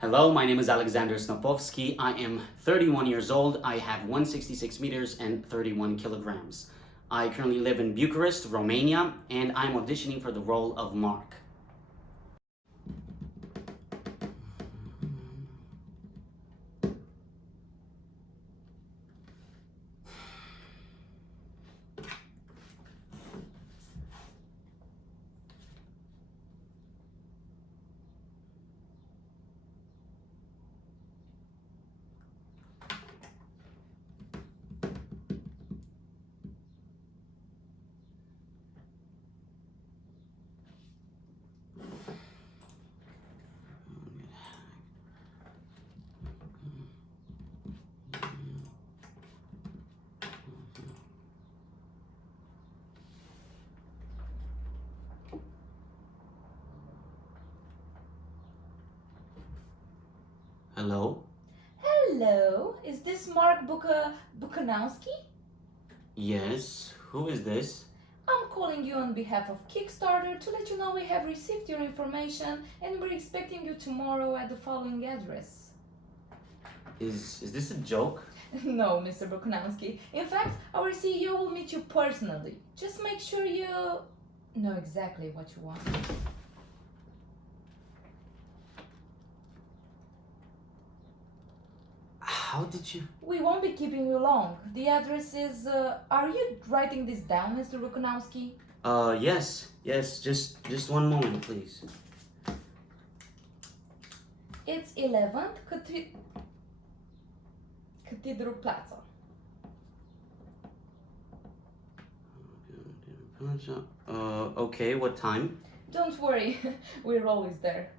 Hello, my name is Snopovschi. I am 31 years old. I have 166 meters and 31 kilograms. I currently live in Bucharest, Romania, and I'm auditioning for the role of Mark. Hello? Hello, is this Mark Bukanowski? Yes, who is this? I'm calling you on behalf of Kickstarter to let you know we have received your information and we're expecting you tomorrow at the following address. Is this a joke? No, Mr. Bukanowski. In fact, our CEO will meet you personally. Just make sure you know exactly what you want. How did you... We won't be keeping you long. The address is, are you writing this down, Mr. Bukanowski? Yes, just one moment, please. It's 11th Cathedral Plaza. Okay, what time? Don't worry, we're always there.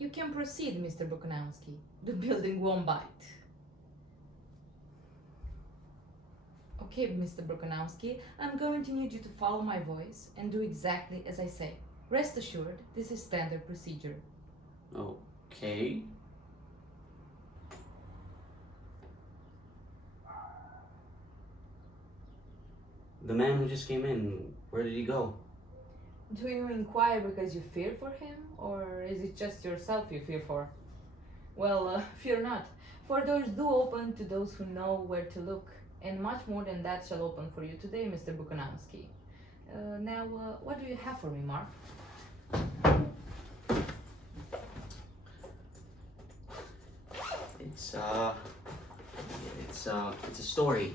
You can proceed, Mr. Bukanowski. The building won't bite. Okay, Mr. Bukanowski, I'm going to need you to follow my voice and do exactly as I say. Rest assured, this is standard procedure. Okay. The man who just came in, where did he go? Do you inquire because you fear for him, or is it just yourself you fear for? Well, fear not, for doors do open to those who know where to look, and much more than that shall open for you today, Mr. Bukanowski. Now, what do you have for me, Mark? It's a story.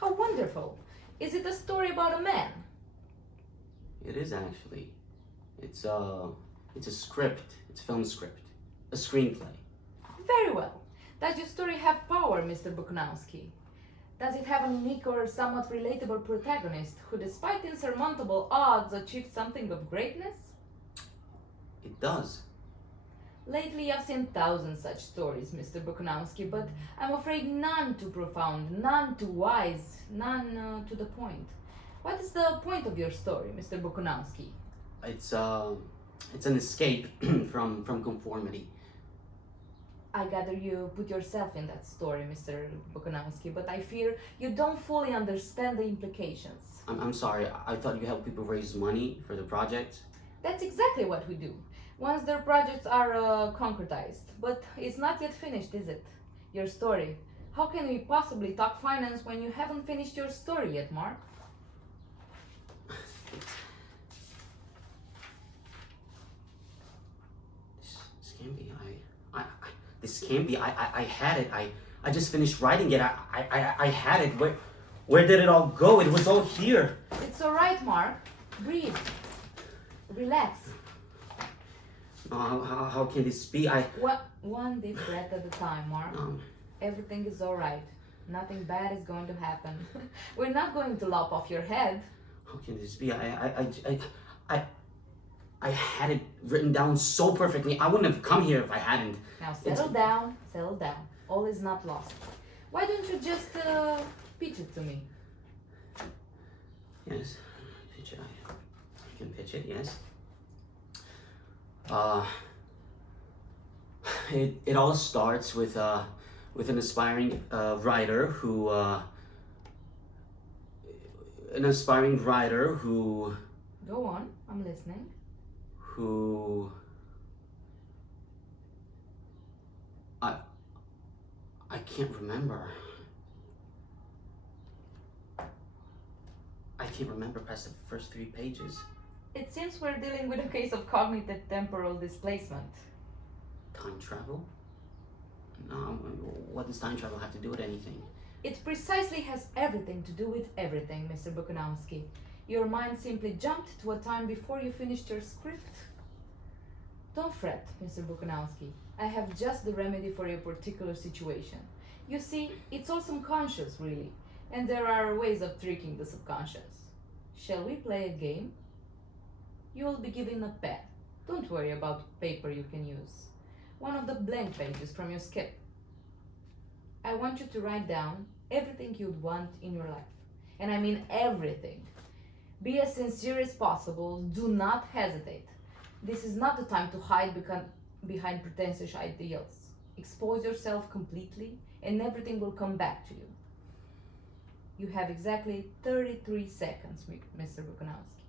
How wonderful! Is it a story about a man? It is actually. It's a script. It's a film script. A screenplay. Very well. Does your story have power, Mr. Bukanowski? Does it have a unique or somewhat relatable protagonist who, despite insurmountable odds, achieved something of greatness? It does. Lately, I've seen thousands such stories, Mr. Bukanowski, but I'm afraid none too profound, none too wise, none to the point. What is the point of your story, Mr. Bukanowski? It's an escape from conformity. I gather you put yourself in that story, Mr. Bukanowski, but I fear you don't fully understand the implications. I'm sorry. I thought you helped people raise money for the project. That's exactly what we do, once their projects are concretized. But it's not yet finished, is it? Your story. How can we possibly talk finance when you haven't finished your story yet, Mark? This can't be. This can't be. I had it. I just finished writing it. I had it. Where did it all go? It was all here. It's all right, Mark. Breathe. Relax. How can this be? One deep breath at a time, Mark. Everything is all right. Nothing bad is going to happen. We're not going to lop off your head. How can this be? I had it written down so perfectly. I wouldn't have come here if I hadn't. Now settle down, settle down. All is not lost. Why don't you just pitch it to me? Yes, pitch it. I can pitch it. Yes. It all starts with an aspiring writer who Go on, I'm listening. who I can't remember. I can't remember past the first 3 pages. It seems we're dealing with a case of cognitive temporal displacement. Time travel? No, what does time travel have to do with anything? It precisely has everything to do with everything, Mr. Bukanowski. Your mind simply jumped to a time before you finished your script. Don't fret, Mr. Bukanowski. I have just the remedy for your particular situation. You see, it's all subconscious, really, and there are ways of tricking the subconscious. Shall we play a game? You will be given a pen. Don't worry about paper you can use. One of the blank pages from your skip. I want you to write down everything you'd want in your life. And I mean everything. Be as sincere as possible. Do not hesitate. This is not the time to hide behind pretentious ideals. Expose yourself completely and everything will come back to you. You have exactly 33 seconds, Mr. Bukanowski.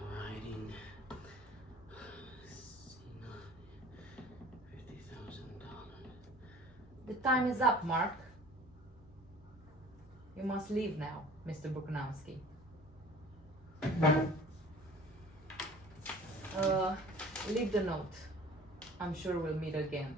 Writing $50,000. The time is up, Mark. You must leave now, Mr. Bukanowski. Leave the note. I'm sure we'll meet again.